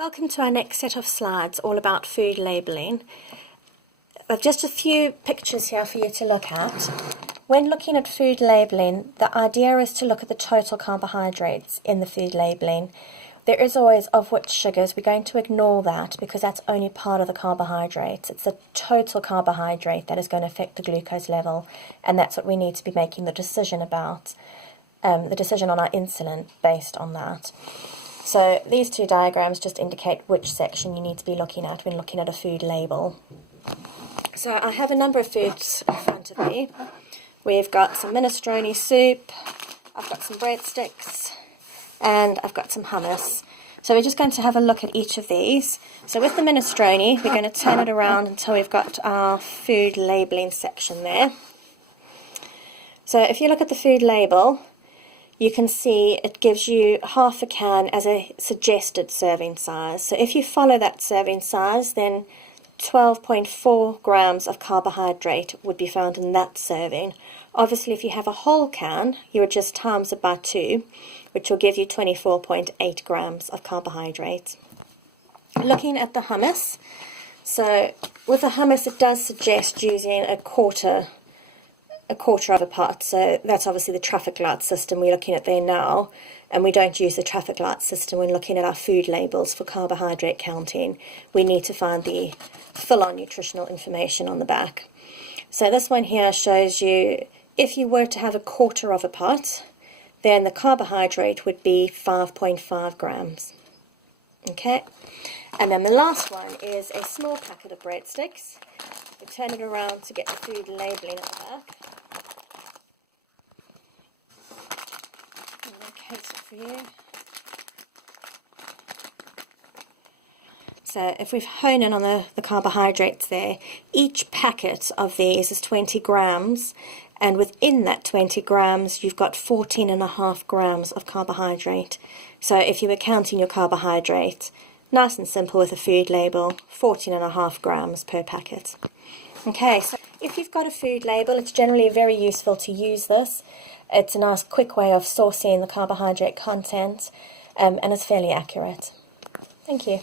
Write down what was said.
Welcome to our next set of slides all about food labelling. I've just a few pictures here for you to look at. When looking at food labelling, the idea is to look at the total carbohydrates in the food labelling. There is always of which sugars. We're going to ignore that because that's only part of the carbohydrates. It's the total carbohydrate that is going to affect the glucose level, and that's what we need to be making the decision about, the decision on our insulin based on that. So these two diagrams just indicate which section you need to be looking at when looking at a food label. So I have a number of foods in front of me. We've got some minestrone soup, I've got some breadsticks, and I've got some hummus. So we're just going to have a look at each of these. So with the minestrone, we're going to turn it around until we've got our food labelling section there. So if you look at the food label, you can see it gives you half a can as a suggested serving size. So if you follow that serving size, then 12.4 grams of carbohydrate would be found in that serving. Obviously, if you have a whole can, you would just times it by 2, which will give you 24.8 grams of carbohydrate. Looking at the hummus, so with the hummus it does suggest using a quarter of a pot, so that's obviously the traffic light system we're looking at there now, and we don't use the traffic light system when looking at our food labels for carbohydrate counting. We need to find the full-on nutritional information on the back. So this one here shows you if you were to have a quarter of a pot, then the carbohydrate would be 5.5 grams. Okay, and then the last one is a small packet of breadsticks. We turn it around to get the food labelling at the back. For you. So if we've honed in on the carbohydrates there, each packet of these is 20 grams, and within that 20 grams you've got 14.5 grams of carbohydrate. So if you were counting your carbohydrate, nice and simple with a food label, 14.5 grams per packet. Okay, so if you've got a food label, it's generally very useful to use this. It's a nice quick way of sourcing the carbohydrate content, and it's fairly accurate. Thank you.